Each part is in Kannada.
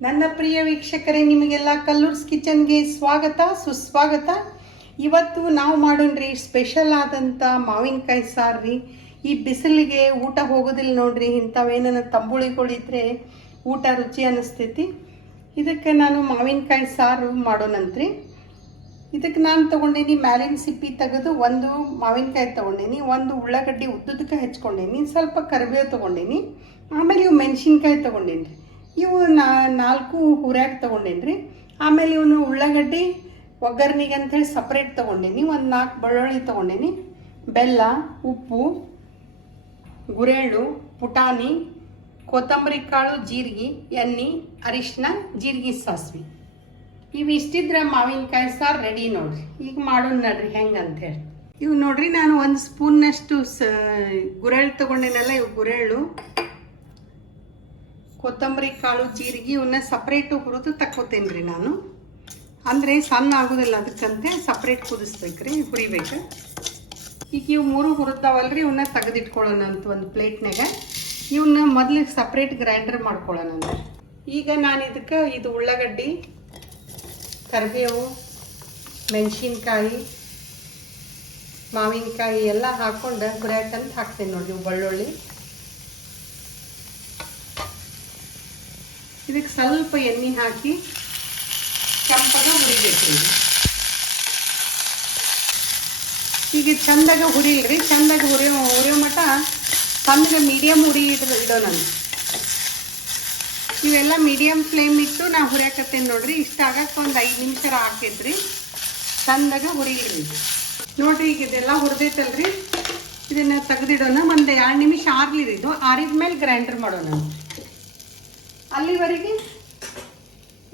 ನನ್ನ ಪ್ರಿಯ ವೀಕ್ಷಕರೇ, ನಿಮಗೆಲ್ಲ ಕಲ್ಲೂರ್ಸ್ ಕಿಚನ್ಗೆ ಸ್ವಾಗತ ಸುಸ್ವಾಗತ. ಇವತ್ತು ನಾವು ಮಾಡೋಣ್ರಿ ಸ್ಪೆಷಲ್ ಆದಂಥ ಮಾವಿನಕಾಯಿ ಸಾರು ರೀ. ಈ ಬಿಸಿಲಿಗೆ ಊಟ ಹೋಗೋದಿಲ್ಲ ನೋಡ್ರಿ. ಇಂಥವೇನ ತಂಬುಳಿಗಳಿದ್ರೆ ಊಟ ರುಚಿ ಅನ್ನಿಸ್ತೈತಿ. ಇದಕ್ಕೆ ನಾನು ಮಾವಿನಕಾಯಿ ಸಾರು ಮಾಡೋಣಂತ್ರಿ. ಇದಕ್ಕೆ ನಾನು ತೊಗೊಂಡೇನಿ ಮ್ಯಾಲಿನ ಸಿಪ್ಪಿ ತೆಗೆದು ಒಂದು ಮಾವಿನಕಾಯಿ ತೊಗೊಂಡೇನಿ, ಒಂದು ಉಳ್ಳಾಗಡ್ಡಿ ಉದ್ದುದಕ್ಕೆ ಹೆಚ್ಕೊಂಡೇನಿ, ಸ್ವಲ್ಪ ಕರಿಬೇವು ತೊಗೊಂಡೇನಿ, ಆಮೇಲೆ ಇವು ಮೆಣಸಿನ್ಕಾಯಿ ತೊಗೊಂಡೇನಿ. ಇವು 4 ಹುರ್ಯಾಗ ತೊಗೊಂಡೇನಿ. ಆಮೇಲೆ ಇವನು ಉಳ್ಳಾಗಡ್ಡಿ ಒಗ್ಗರ್ನಿಗೆ ಅಂಥೇಳಿ ಸಪ್ರೇಟ್ ತೊಗೊಂಡೇನಿ, ಒಂದು 4 ಬೆಳ್ಳುಳ್ಳಿ ತೊಗೊಂಡೇನಿ, ಬೆಲ್ಲ, ಉಪ್ಪು, ಗುರೆಳ್ಳು, ಪುಟಾಣಿ, ಕೊತ್ತಂಬರಿ ಕಾಳು, ಜೀರಿಗೆ, ಎಣ್ಣೆ, ಅರಿಶಿನ, ಜೀರಿಗೆ, ಸಾಸಿವೆ. ಇವು ಇಷ್ಟಿದ್ರೆ ಮಾವಿನಕಾಯಿ ಸಾರು ರೆಡಿ ನೋಡ್ರಿ. ಈಗ ಮಾಡೋಣ ನೋಡ್ರಿ ಹೆಂಗೆ ಅಂತೇಳಿ. ಇವು ನೋಡ್ರಿ, ನಾನು 1 ಸ್ಪೂನ್ನಷ್ಟು ಗುರೆಳ್ಳು ತೊಗೊಂಡೇನಲ್ಲ, ಇವು ಗುರೆಳ್ಳು, ಕೊತ್ತಂಬರಿ ಕಾಳು, ಜೀರಿಗೆ ಇವನ್ನ ಸಪ್ರೇಟು ಹುರಿದು ತಕ್ಕೋತೇನೆ ರೀ ನಾನು. ಅಂದರೆ ಸಣ್ಣ ಆಗೋದಿಲ್ಲ, ಅದಕ್ಕಂತೆ ಸಪ್ರೇಟ್ ಕುದಿಸ್ಬೇಕ್ರಿ, ಹುರಿಬೇಕು. ಈಗ ಇವು 3 ಹುರಿತಾವಲ್ರಿ, ಇವನ್ನ ತೆಗೆದಿಟ್ಕೊಳ್ಳೋಣ ಅಂತ ಒಂದು ಪ್ಲೇಟ್ನಾಗ. ಇವನ್ನ ಮೊದಲು ಸಪ್ರೇಟ್ ಗ್ರೈಂಡರ್ ಮಾಡ್ಕೊಳ್ಳೋಣ ಅಂತ. ಈಗ ನಾನು ಇದಕ್ಕೆ ಇದು ಉಳ್ಳಾಗಡ್ಡಿ, ಕರಿಬೇವು, ಮೆಣಸಿನ್ಕಾಯಿ, ಮಾವಿನಕಾಯಿ ಎಲ್ಲ ಹಾಕ್ಕೊಂಡು ಹುರಿಯಾಕಂತ ಹಾಕ್ತೇನೆ ನೋಡಿ. ಇವು ಬೆಳ್ಳುಳ್ಳಿ, ಇದಕ್ಕೆ ಸ್ವಲ್ಪ ಎಣ್ಣೆ ಹಾಕಿ ಕೆಂಪಾಗ ಹುರಿಬೇಕು. ಈಗ ಚಂದಾಗ ಹುರಿಲ್ರಿ, ಚಂದಾಗ ಹುರಿಯೋ ಮಟ್ಟ ಸಣ್ಣಗೆ ಮೀಡಿಯಮ್ ಇಡೋಣ. ಇವೆಲ್ಲ ಮೀಡಿಯಮ್ ಫ್ಲೇಮ್ ಇಟ್ಟು ನಾ ಹುರಿಯಾಕತ್ತೇನೆ ನೋಡ್ರಿ. ಇಷ್ಟ ಆಗಕ್ಕೆ ಒಂದು 5 ನಿಮಿಷ ಹಾಕೈತ್ರಿ. ಚಂದಾಗ ಹುರಿಲ್ರಿ ನೋಡ್ರಿ. ಈಗ ಇದೆಲ್ಲ ಹುರಿದೈತಲ್ರಿ, ಇದನ್ನ ತೆಗೆದಿಡೋಣ. ಒಂದು 2 ನಿಮಿಷ ಆರ್ಲಿರಿ. ಇದು ಆರಿದ್ಮೇಲೆ ಗ್ರೈಂಡರ್ ಮಾಡೋಣ. ಅಲ್ಲಿವರೆಗೆ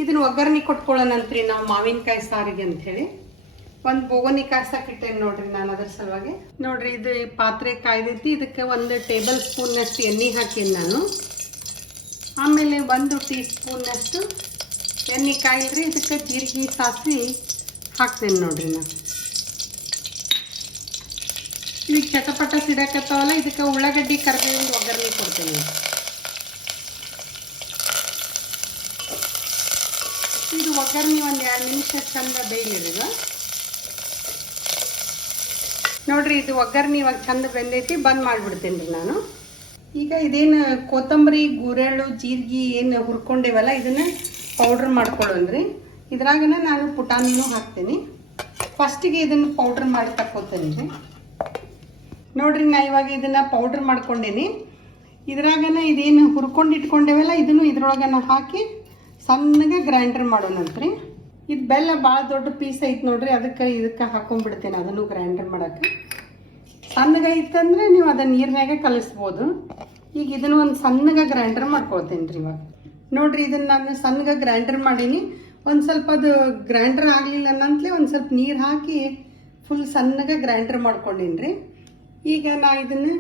ಇದನ್ನ ಒಗ್ಗರಣೆ ಕೊಟ್ಕೊಳ್ಳೋಣಂತ್ರಿ ನಾವು ಮಾವಿನಕಾಯಿ ಸಾರಿಗೆ ಅಂಥೇಳಿ. ಒಂದು ಬೋಗನಿ ಕಾಯ್ಸಕ್ಕಿಟ್ಟೇನೆ ನೋಡ್ರಿ ನಾನು ಅದ್ರ ಸಲುವಾಗಿ. ನೋಡ್ರಿ, ಇದು ಪಾತ್ರೆ ಕಾಯ್ದೈತಿ. ಇದಕ್ಕೆ 1 ಟೇಬಲ್ ಸ್ಪೂನ್ನಷ್ಟು ಎಣ್ಣೆ ಹಾಕೀನಿ ನಾನು. ಆಮೇಲೆ 1 ಟೀ ಸ್ಪೂನ್ನಷ್ಟು ಎಣ್ಣೆ ಕಾಯಿಲ್ರಿ. ಇದಕ್ಕೆ ಜೀರಿಗೆ, ಸಾಸಿವೆ ಹಾಕ್ತೇನೆ ನೋಡ್ರಿ ನಾನು. ಇದಕ್ಕೆ ಚಟಪಟ ಸಿಡಕತ್ತಾವಲ್ಲ, ಇದಕ್ಕೆ ಉಳ್ಳಾಗಡ್ಡಿ, ಕರಿಬೇವಿನ ಒಗ್ಗರಣೆ ಕೊಡ್ತೇನೆ. ಇದು ಒಗ್ಗರಣೆ ಒಂದು 2 ನಿಮಿಷ ಚಂದ ಬೇಯಲಿರಿಗ ನೋಡ್ರಿ. ಇದು ಒಗ್ಗರಣೆ ಇವಾಗ ಚಂದ ಬೆಂದೈತಿ, ಬಂದ್ ಮಾಡಿಬಿಡ್ತೇನೆ ರೀ ನಾನು. ಈಗ ಇದೇನು ಕೊತ್ತಂಬರಿ, ಗುರೆಳ್ಳು, ಜೀರಿಗೆ ಏನು ಹುರ್ಕೊಂಡೇವಲ್ಲ, ಇದನ್ನ ಪೌಡ್ರ್ ಮಾಡ್ಕೊಳ್ಳೋಣ್ರಿ. ಇದ್ರಾಗನ ನಾನು ಪುಟಾಣಿನೂ ಹಾಕ್ತೇನೆ. ಫಸ್ಟಿಗೆ ಇದನ್ನು ಪೌಡ್ರ್ ಮಾಡಿ ತಕ್ಕೋತೇನೆ ರೀ. ನೋಡ್ರಿ, ನಾ ಇವಾಗ ಇದನ್ನ ಪೌಡ್ರ್ ಮಾಡ್ಕೊಂಡೇನಿ. ಇದ್ರಾಗನ ಇದೇನು ಹುರ್ಕೊಂಡು ಇಟ್ಕೊಂಡೇವಲ್ಲ, ಇದನ್ನು ಇದ್ರೊಳಗನ ಹಾಕಿ ಸಣ್ಣಗೆ ಗ್ರೈಂಡರ್ ಮಾಡೋಣಂತ್ರಿ. ಇದು ಬೆಲ್ಲ ಭಾಳ ದೊಡ್ಡ ಪೀಸ್ ಐತೆ ನೋಡ್ರಿ, ಇದಕ್ಕೆ ಹಾಕೊಂಡ್ಬಿಡ್ತೇನೆ ಅದನ್ನು ಗ್ರೈಂಡರ್ ಮಾಡೋಕ್ಕೆ. ಸಣ್ಣಗೆ ಐತಂದ್ರೆ ನೀವು ಅದನ್ನ ನೀರಿನಾಗ ಕಲಿಸ್ಬೋದು. ಈಗ ಇದನ್ನು ಒಂದು ಸಣ್ಣಗೆ ಗ್ರೈಂಡರ್ ಮಾಡ್ಕೊಳ್ತೇನೆ ರೀ ಇವಾಗ. ನೋಡ್ರಿ, ಇದನ್ನು ನಾನು ಸಣ್ಣಗೆ ಗ್ರೈಂಡರ್ ಮಾಡೀನಿ. ಒಂದು ಸ್ವಲ್ಪ ಅದು ಗ್ರೈಂಡರ್ ಆಗಲಿಲ್ಲ ಅನ್ನಂತಲೇ ಒಂದು ಸ್ವಲ್ಪ ನೀರು ಹಾಕಿ ಫುಲ್ ಸಣ್ಣಗೆ ಗ್ರೈಂಡರ್ ಮಾಡ್ಕೊಂಡೀನಿ ರೀ. ಈಗ ನಾ ಇದನ್ನು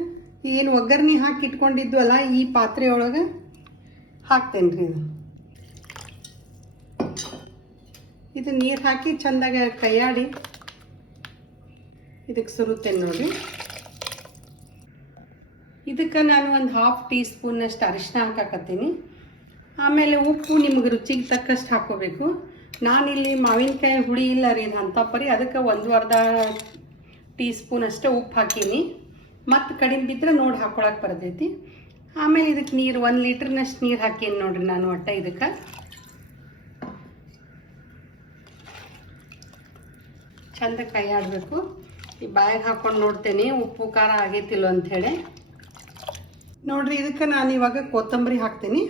ಏನು ಒಗ್ಗರಣೆ ಹಾಕಿ ಇಟ್ಕೊಂಡಿದ್ವಲ್ಲ, ಈ ಪಾತ್ರೆಯೊಳಗೆ ಹಾಕ್ತೇನೆ ರೀ. ಇದು ನೀರು ಹಾಕಿ ಚಂದಾಗ ಕೈಯಾಡಿ ಇದಕ್ಕೆ ಸುರುತ್ತೇನೆ ನೋಡ್ರಿ. ಇದಕ್ಕೆ ನಾನು ಒಂದು 1/2 ಟೀ ಸ್ಪೂನ್ನಷ್ಟು ಅರಿಶಿನ ಹಾಕಾಕತ್ತೀನಿ. ಆಮೇಲೆ ಉಪ್ಪು ನಿಮ್ಗೆ ರುಚಿಗೆ ತಕ್ಕಷ್ಟು ಹಾಕೋಬೇಕು. ನಾನಿಲ್ಲಿ ಮಾವಿನಕಾಯಿ ಹುಳಿ ಇಲ್ಲ ರೀ ಅಂಥ ಪರಿ, ಅದಕ್ಕೆ 1/2 ಟೀ ಸ್ಪೂನ್ ಅಷ್ಟೇ ಉಪ್ಪು ಹಾಕೀನಿ. ಮತ್ತು ಕಡಿಮೆ ಬಿದ್ದರೆ ನೋಡಿ ಹಾಕೊಳಕ್ಕೆ ಬರ್ತೈತಿ. ಆಮೇಲೆ ಇದಕ್ಕೆ ನೀರು 1 ಲೀಟ್ರ್ನಷ್ಟು ನೀರು ಹಾಕೀನಿ ನೋಡ್ರಿ ನಾನು. ಒಟ್ಟ ಇದಕ್ಕೆ ಚಂದ ಕೈ ಆಡಬೇಕು. ಈ ಬಾಯಿಗೆ ಹಾಕೊಂಡು ನೋಡ್ತೇನೆ ಉಪ್ಪು ಖಾರ ಆಗೈತಿಲ್ಲ ಅಂಥೇಳಿ. ನೋಡ್ರಿ, ಇದಕ್ಕೆ ನಾನು ಇವಾಗ ಕೊತ್ತಂಬರಿ ಹಾಕ್ತೀನಿ.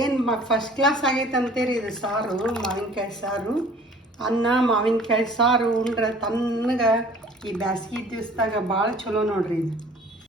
ಏನು ಫಸ್ಟ್ ಕ್ಲಾಸ್ ಆಗೈತೆ ಅಂತೇರಿ ಇದು ಸಾರು, ಮಾವಿನಕಾಯಿ ಸಾರು. ಅನ್ನ ಮಾವಿನಕಾಯಿ ಸಾರು ಉಂಡ್ರೆ ತಣ್ಣಗೆ ಈ ಬ್ಯಾಸ್ಗೆ ದಿವಸದಾಗ ಭಾಳ ಚಲೋ ನೋಡ್ರಿ ಇದು.